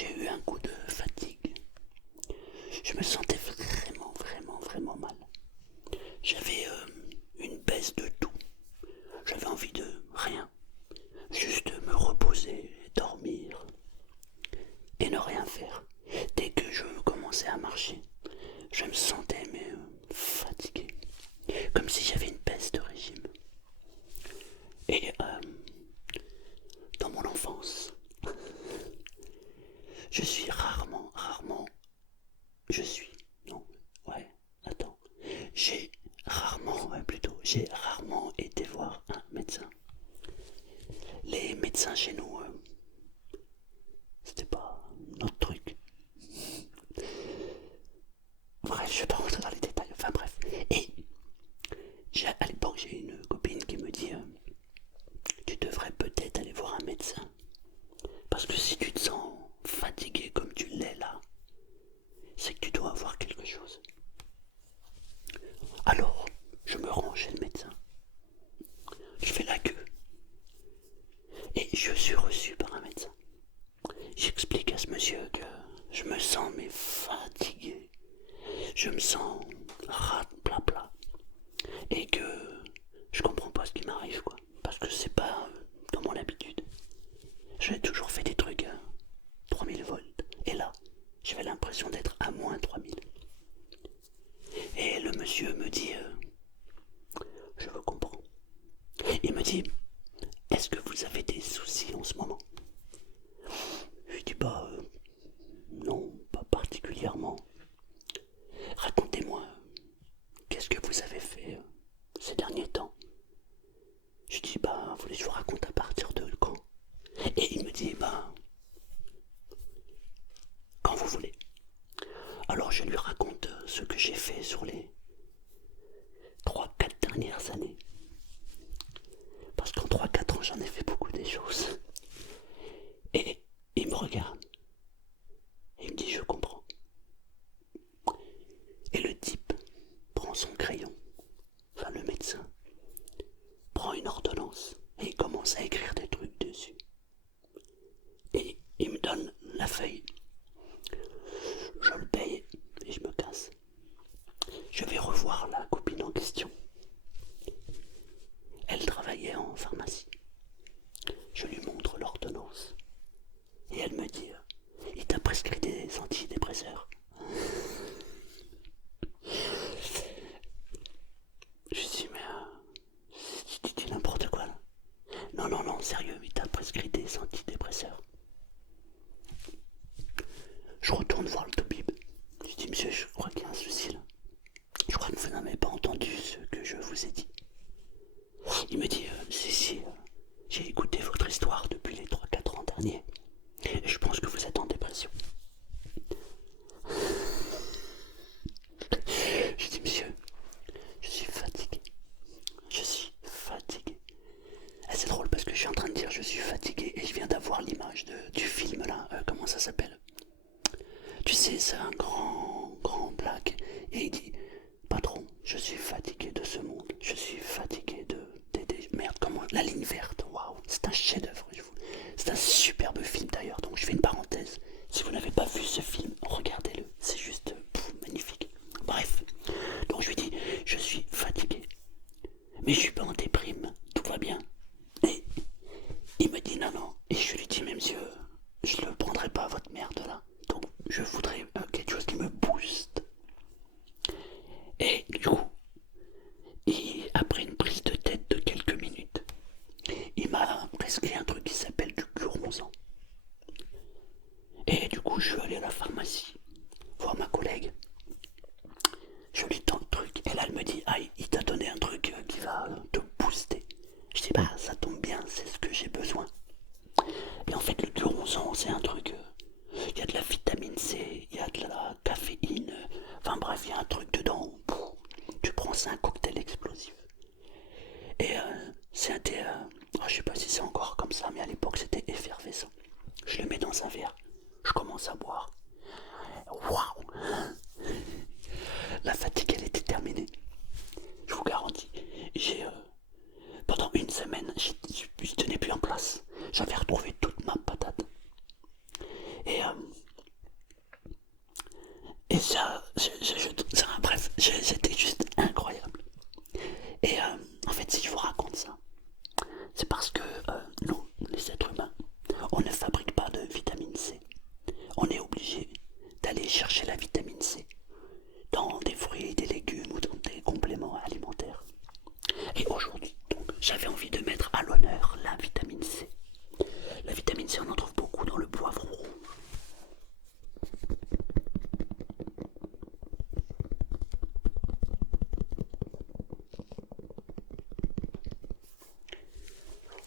j'ai eu un coup de fatigue. Je me sentais vraiment, vraiment, vraiment mal. J'avais une baisse de tout. J'avais envie de rien. Juste me reposer, dormir et ne rien faire. Dès que je commençais à marcher, je me sentais fatigué. Comme si j'avais une baisse de régime. Et dans mon enfance, je suis je suis, non, ouais, attends, j'ai j'ai rarement été voir un médecin. Les médecins chez nous, c'était pas notre truc. Bref, je vais pas rentrer dans les détails, enfin bref. Et à l'époque, j'ai une copine qui me dit tu devrais peut-être aller voir un médecin. Parce que si tu te sens fatigué comme tu l'es là, c'est que tu dois avoir quelque chose. Alors, je me rends chez le médecin. Je fais la queue. Et je suis reçu par un médecin. J'explique à ce monsieur que je me sens fatigué. Je me sens blabla. Et que je comprends pas ce qui m'arrive quoi. Parce que c'est pas dans mon habitude. J'ai toujours fait des trucs à 3000 volts. Et là, j'avais l'impression d'être à moins 3000. Et le monsieur me dit je vous comprends. Il me dit est-ce que vous avez des soucis en ce moment? Je lui dis bah non, pas particulièrement. Racontez-moi, qu'est-ce que vous avez fait ces derniers temps? Je dis bah vous voulez que je vous raconte à partir de quand? Et il me dit bah quand vous voulez. Alors je lui raconte ce que j'ai fait sur les 3-4 dernières années. Parce qu'en 3-4 ans j'en ai fait beaucoup des choses. Et il me regarde. Et il me dit je comprends. Et le type prend son crayon, enfin le médecin, prend une ordonnance et il commence à écrire des trucs dessus. Et il me donne la feuille. Je le paye et je me casse. Je vais revoir la copine en question. Elle travaillait en pharmacie. Je lui montre l'ordonnance. Et elle me dit il t'a prescrit des antidépresseurs. Je dis mais tu dis n'importe quoi là. Non, non, non, sérieux, il t'a prescrit des antidépresseurs. Je retourne voir le toubib. Je dis monsieur, je crois qu'il y a un souci là. Je crois que vous n'avez pas entendu ce que je vous ai dit. Il me dit si, j'ai écouté votre histoire depuis les 3-4 ans derniers. Et je pense que vous êtes en dépression. Je dis monsieur, je suis fatigué. Je suis fatigué. Ah, c'est drôle parce que je suis en train de dire je suis fatigué et je viens d'avoir l'image du film là, comment ça s'appelle? Tu sais, c'est un grand black. Et il dit patron, je suis fatigué de ce monde. Je suis fatigué merde, comment? La ligne verte, waouh, c'est un chef-d'œuvre. C'est un superbe film d'ailleurs, donc je fais une parenthèse. Si vous n'avez pas vu ce film, regardez-le. C'est juste magnifique. Bref, donc je lui dis je suis fatigué. Mais je suis pas en déprime, tout va bien. Et il me dit non, non. Et je lui dis mais monsieur, je ne prendrai pas votre merde là. Donc je voudrais quelque chose qui me booste. Et du coup, après une prise de tête de quelques minutes, il m'a prescrit un truc qui s'appelle du Curonzan. Et du coup, je suis allé à la pharmacie voir ma collègue. Je lui tends le truc et là elle me dit ah il t'a donné un truc qui va te booster. Je dis bah ça tombe bien, c'est ce que j'ai besoin. Et en fait le Curonzan c'est un truc, il y a de la vitamine C, il y a de la caféine, enfin bref il y a un truc dedans. Tu prends ça, un cocktail explosif. Et c'était, je sais pas si c'est encore comme ça, mais à l'époque c'était effervescent. Je le mets dans un verre, je commence à boire. Waouh! La fatigue elle était terminée. Je vous garantis. Pendant une semaine, je tenais plus en place. J'avais retrouvé toute ma patate. Et ça, bref, c'était juste incroyable. Et en fait, si je vous raconte ça, c'est parce que nous, les êtres humains, on ne fabrique pas de vitamine C. On est obligé d'aller chercher la vitamine C dans des fruits, des légumes ou dans des compléments alimentaires. Et aujourd'hui, donc, j'avais envie de mettre à l'honneur la vitamine C. La vitamine C, on en trouve beaucoup dans le poivron rouge.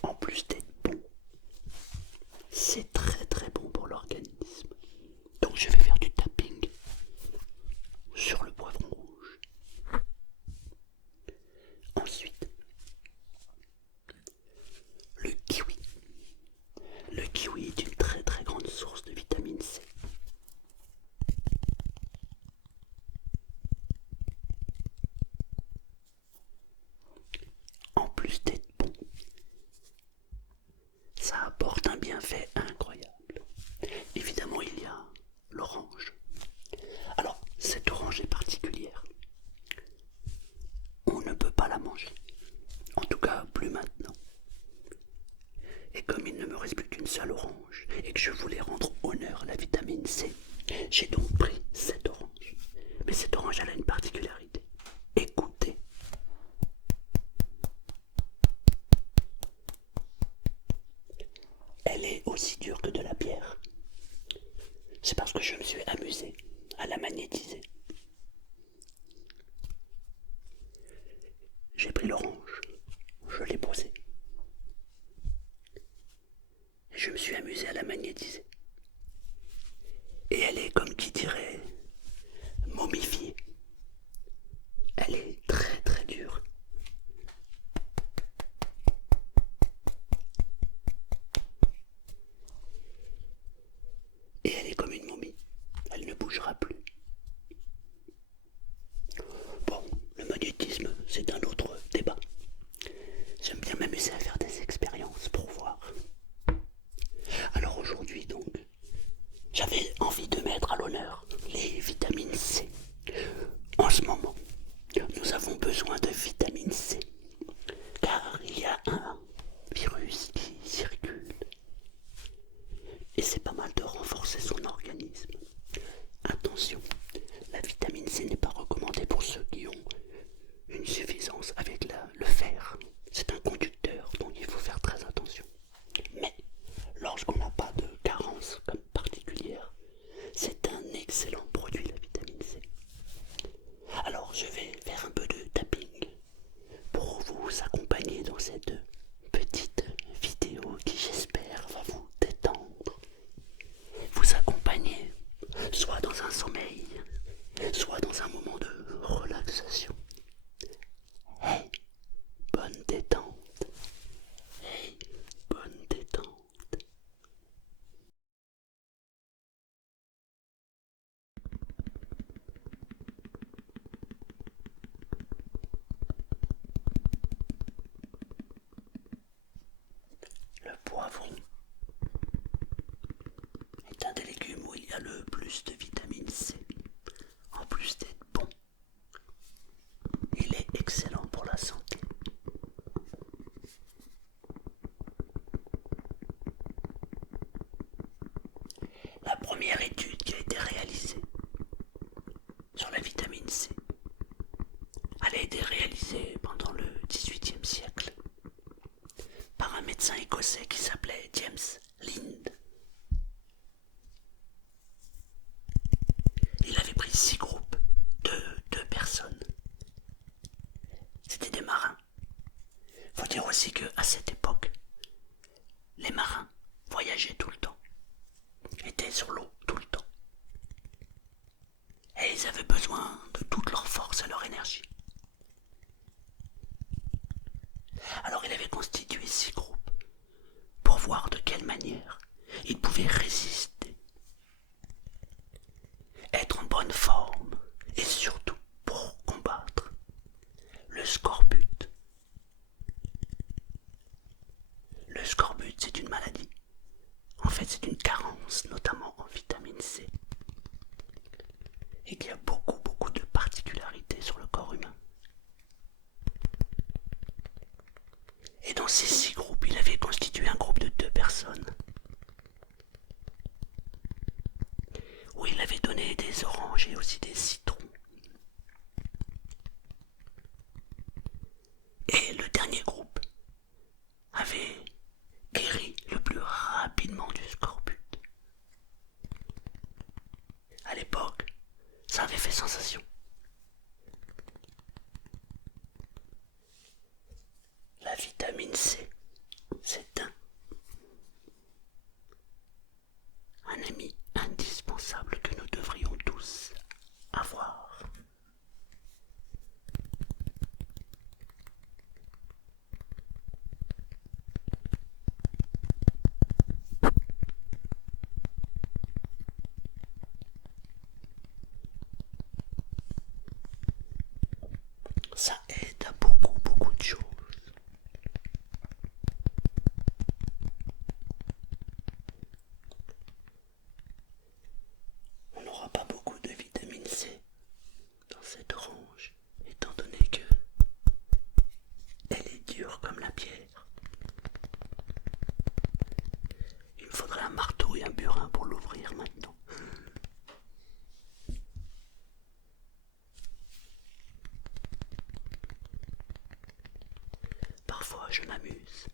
En plus d'être bon, c'est très très bon pour l'organisme. Donc je vais faire du tapping sur le poivron rouge. Ensuite, le kiwi. Le kiwi est une très très grande source de vitamine C. En plus d'être bon, ça apporte un bienfait incroyable. Évidemment, il y a l'orange. Alors, cette orange est particulière. On ne peut pas la manger. En tout cas, plus maintenant. Et comme il ne me reste plus qu'une seule orange, et que je voulais rendre honneur à la vitamine C, j'ai donc pris cette orange. Mais cette orange, elle a une particularité. Écoutez. Elle est aussi dure que de la pierre. C'est parce que je me suis amusé à la magnétiser. J'ai pris l'orange, je l'ai posée. Et je me suis amusé à la magnétiser. Et elle est, comme qui dirait, momifiée. Elle est très très dure. Et elle est comme une momie. Elle ne bougera plus. Bon, le magnétisme, c'est un autre débat. J'aime bien m'amuser à faire des expériences pour voir. Alors aujourd'hui donc, j'avais envie de mettre à l'honneur les vitamines C. En ce moment, nous avons besoin de vitamine C, car il y a un virus qui circule. Et c'est pas mal de renforcer son organisme. Attention, la vitamine C n'est pas recommandée pour ceux qui ont une suffisance avec le fer. C'est un conducteur, donc il faut faire très attention. Mais lorsqu'on n'a pas de carence comme particulière, c'est un excellent produit, la vitamine C. Alors je vais faire un peu de tapping pour vous accompagner dans cette petite vidéo qui, j'espère, va vous détendre, vous accompagner soit dans un sommeil, soit dans un moment de relaxation. Hey, bonne détente. Hey, bonne détente. Le poivron est un des légumes où il y a le plus de vitamine C. En plus d'être bon, il est excellent pour la santé. La première étude qui a été réalisée sur la vitamine C, elle a été réalisée pendant le XVIIIe siècle par un médecin écossais qui s'appelait James Lind. Il avait pris 6 groupes de 2 personnes. C'était des marins. Faut dire aussi qu'à cette époque, les marins voyageaient tout le temps, étaient sur l'eau tout le temps. Et ils avaient besoin de toute leur force et leur énergie. Alors il avait constitué 6 groupes pour voir de quelle manière ils pouvaient résister, être en bonne forme et surtout pour combattre le scorbut. Le scorbut, c'est une maladie. En fait, c'est une carence, notamment en vitamine C. et qui a beaucoup de particularités sur le corps humain. Et dans ces 6 groupes, il avait constitué un groupe de 2 personnes, où il avait donné des oranges et aussi des citrons. Et le dernier groupe avait guéri le plus rapidement du scorbut. À l'époque, ça avait fait sensation. La vitamine C, c'est un ami indispensable que nous devrions tous avoir. Ça aide à beaucoup de choses. On n'aura pas beaucoup de vitamine C dans cette orange, étant donné que elle est dure comme la pierre. Il me faudrait un marteau et un burin pour l'ouvrir maintenant. Parfois je m'amuse.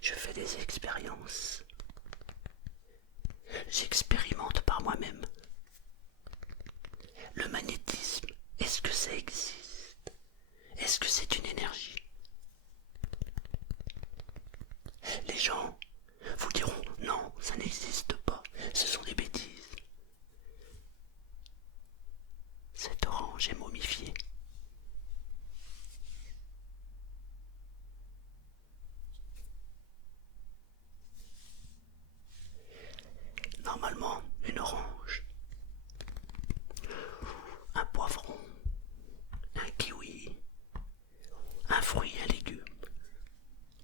Je fais des expériences. J'expérimente par moi-même. Le magnétisme, est-ce que ça existe? Est-ce que c'est une énergie? Les gens vous diront non, ça n'existe pas, ce sont des bêtises. Cette orange est momifiée. Normalement, une orange, un poivron, un kiwi, un fruit, un légume,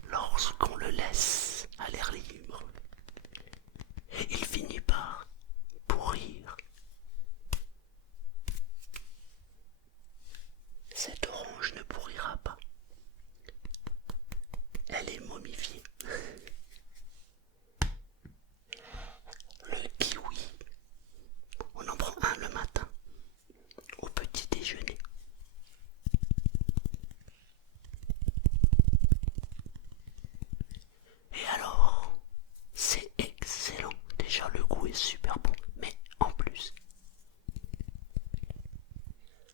lorsqu'on le laisse à l'air libre, il finit par pourrir. Cette orange ne pourrira pas. Elle est momifiée. Le kiwi, on en prend un le matin, au petit déjeuner. Et alors, c'est excellent. Déjà, le goût est super bon, mais en plus,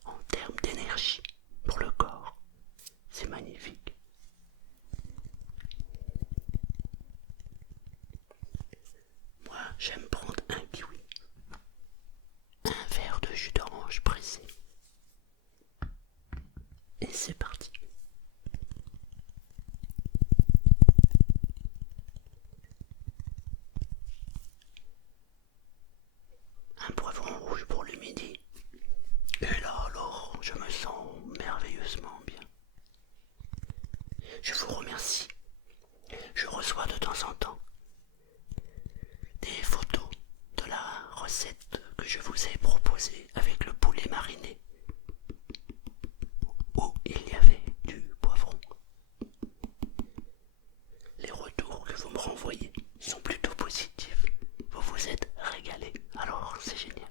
en termes d'énergie pour le corps, c'est magnifique. Moi, j'aime prendre un kiwi, un verre de jus d'orange pressé, et c'est parti. Un poivron rouge pour le midi. Et là alors, je me sens merveilleusement bien. Je vous remercie. Je reçois de temps en temps des photos de la recette que je vous ai proposée avec le poulet mariné, où il y avait du poivron. Les retours que vous me renvoyez sont plutôt positifs. Vous vous êtes régalé, alors c'est génial.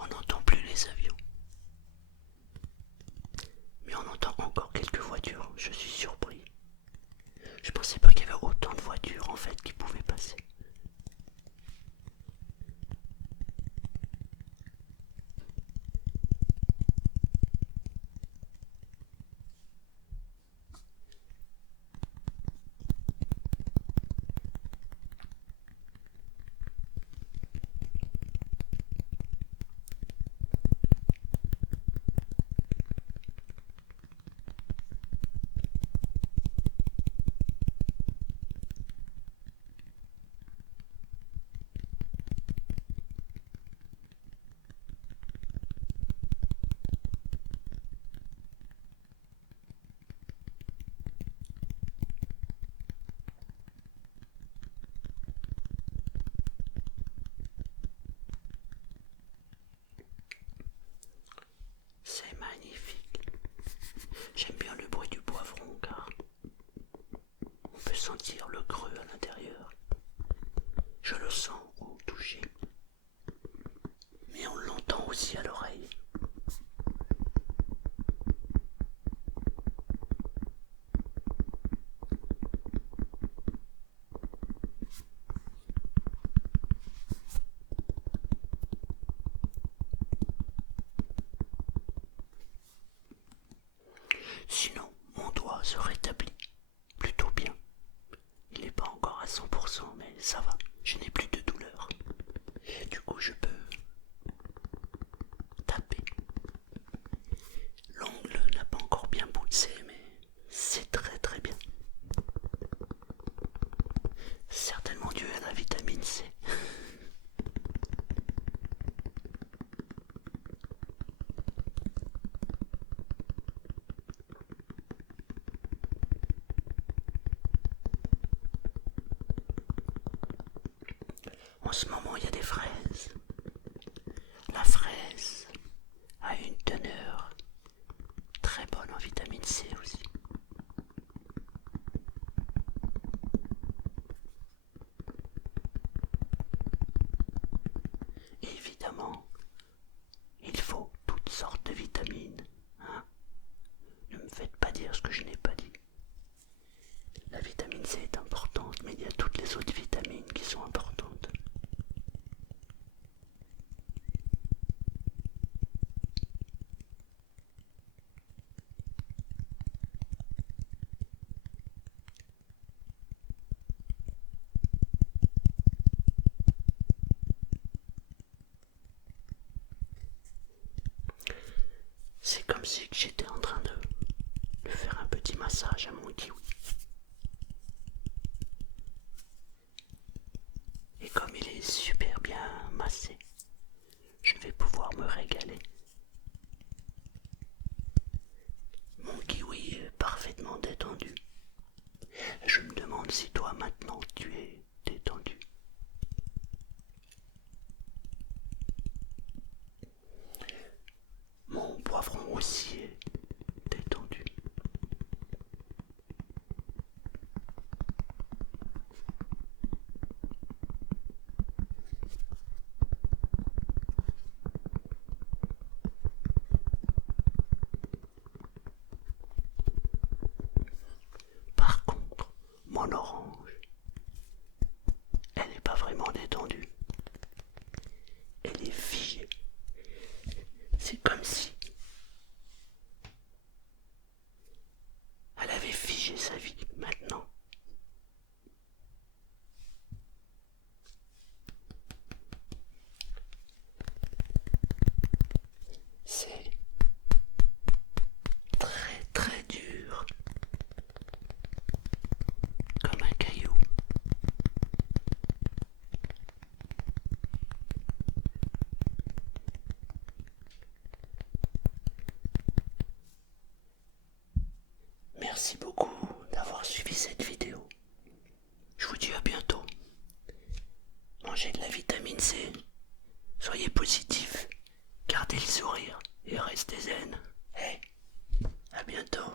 On n'entend plus les avions, mais on entend encore quelques voitures, je suis surpris. Je pensais pas qu'il y avait autant de voitures en fait qui pouvaient passer. J'aime bien le bruit du poivron car on peut sentir le creux à l'intérieur. Je le sens au toucher, mais on l'entend aussi à l'oreille. Sinon, mon doigt se rétablit plutôt bien. Il n'est pas encore à 100%, mais ça va, je n'ai plus de douleur. Du coup, je peux taper. L'ongle n'a pas encore bien poussé, mais c'est très très bien. Certainement dû à la vitamine C. En ce moment, il y a des fraises. La fraise a une teneur très bonne en vitamine C aussi. Évidemment, il faut toutes sortes de vitamines. Hein. Ne me faites pas dire ce que je n'ai pas dit. La vitamine C est importante, mais il y a toutes les autres vitamines qui sont importantes. C'est comme si j'étais en train de faire un petit massage à mon kiwi. Et comme il est super bien massé, je vais pouvoir me régaler. Mon kiwi est parfaitement détendu. Je me demande si toi maintenant tu es détendu. Mon poivron aussi est détendu. Par contre, mon orange, elle n'est pas vraiment détendue. Elle est figée. C'est comme si elle avait figé sa vie maintenant. C'est très très dur, comme un caillou. Merci beaucoup d'avoir suivi cette vidéo. Je vous dis à bientôt. Mangez de la vitamine C. Soyez positifs. Gardez le sourire et restez zen. Hey, à bientôt.